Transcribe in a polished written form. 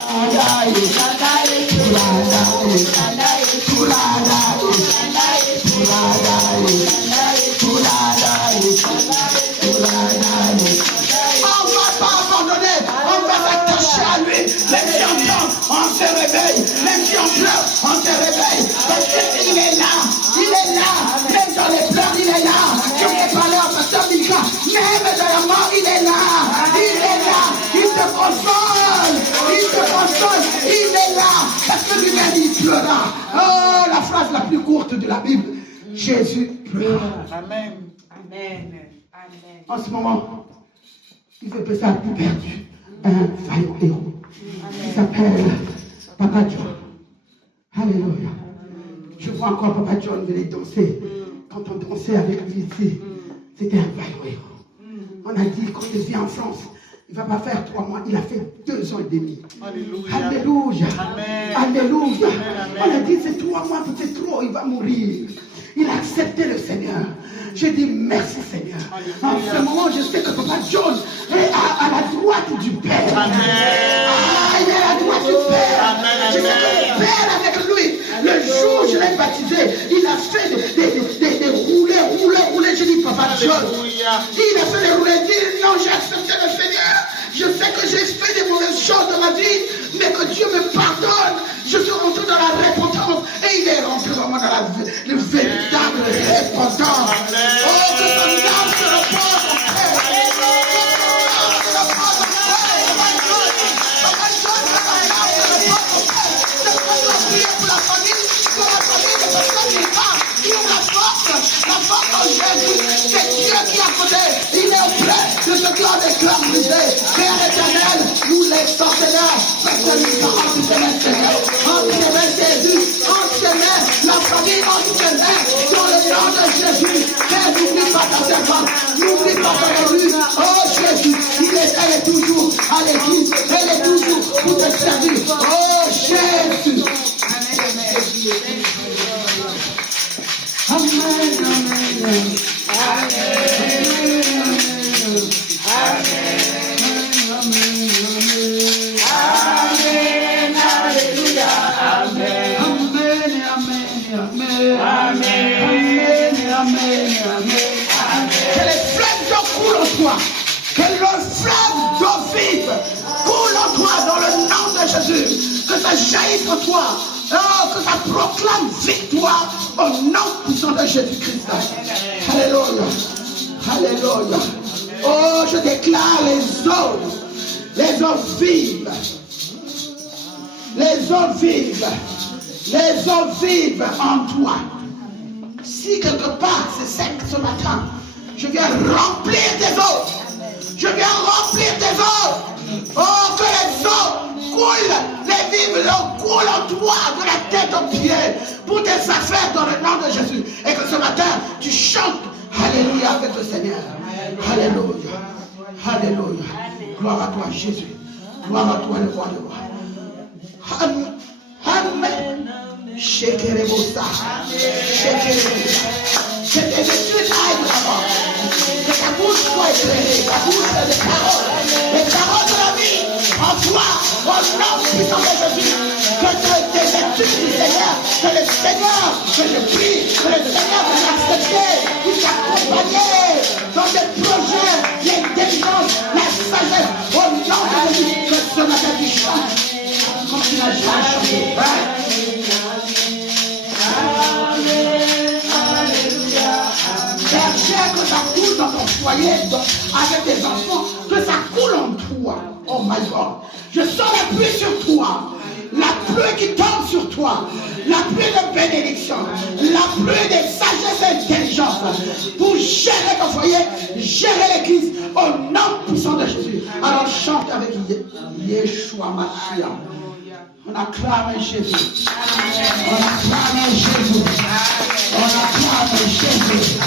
On se réveille, même si on pleure, on se réveille, parce qu'il est là, même dans les pleurs, il est là. Je vais parler à pasteur Mika, même dans la mort, il est là, il te console, il est là, parce que lui-même il pleura. Oh, la phrase la plus courte de la Bible, Jésus pleura. Amen. En ce moment, il fait ça plus perdu, un vaillant héros. Il s'appelle Papa John. Alléluia. Je vois encore Papa John venir danser. Quand on dansait avec lui ici, c'était un vaillant héros. On a dit quand il vient en France, il ne va pas faire 3 mois, il a fait 2 ans et demi. Alléluia. Alléluia. On a dit c'est 3 mois, c'est trop, il va mourir. Il a accepté le Seigneur. Je dis merci Seigneur. En ce moment, je sais que Papa John est à la droite du Père. Il est à la droite du Père. Je sais que le Père avec lui, le jour où je l'ai baptisé, il a fait des roulés. Je dis Papa John, il a fait des roulés. Il dit non, j'ai accepté le Seigneur. Je sais que j'ai fait des mauvaises choses dans ma vie, mais que Dieu me pardonne. Je suis rentré dans la repentance et il est rentré vraiment dans le véritable repentance. Oh, que son âme se repose, mon frère. La force en Jésus, c'est Dieu qui a côté. Il est auprès de ce clan des cœurs brisés. Père éternel, nous les sorceleurs, parce que nous sommes entre tes mains, Seigneur. Entre tes mains, Jésus. Entre tes mains, la famille entre tes mains. Dans le nom de Jésus. Père, n'oublie pas ta servante. N'oublie pas ta venue. Oh Jésus, elle est toujours à l'église. Elle est toujours pour te servir. Oh Jésus. Amen, amen, que les fleuves d'eau coulent en toi, que le fleuve d'eau vive coule en toi dans le nom de Jésus, que ça jaillisse en toi. Oh, que ça proclame victoire au nom puissant de Jésus-Christ. Alléluia. Alléluia. Oh, je déclare les eaux vives. Les eaux vives en toi. Si quelque part c'est sec ce matin, je viens remplir tes eaux. Oh, que les eaux coulent, les vives l'eau coule en toi de la tête aux pieds pour tes affaires dans le nom de Jésus. Et que ce matin, tu chantes Alléluia avec le Seigneur. Alléluia. Alléluia. Gloire à toi, Jésus. Gloire à toi, le roi de rois. Amen. Shekerebosa. Que tes études aillent d'abord. Que ta bouche soit éclairée. Ta bouche de paroles. Les paroles de la vie en toi. Au nom puissant de Jésus. Que tes études du Seigneur. Que le Seigneur, que je prie. Que le Seigneur va l'accepter. Qu'il t'accompagne dans tes projets. L'intelligence, la sagesse. Au nom de Jésus. Que ce matin tu chantes. Comme tu l'as déjà chanté. Père, que ça coule dans ton foyer, avec tes enfants, que ça coule en toi. Oh my God. Je sens la pluie sur toi. La pluie qui tombe sur toi. La pluie de bénédiction. La pluie de sagesse et d'intelligence. Pour gérer ton foyer, gérer l'église, au nom puissant de Jésus. Alors chante avec Yeshua Mashiach. On acclame Jésus. On acclame Jésus. On acclame Jésus.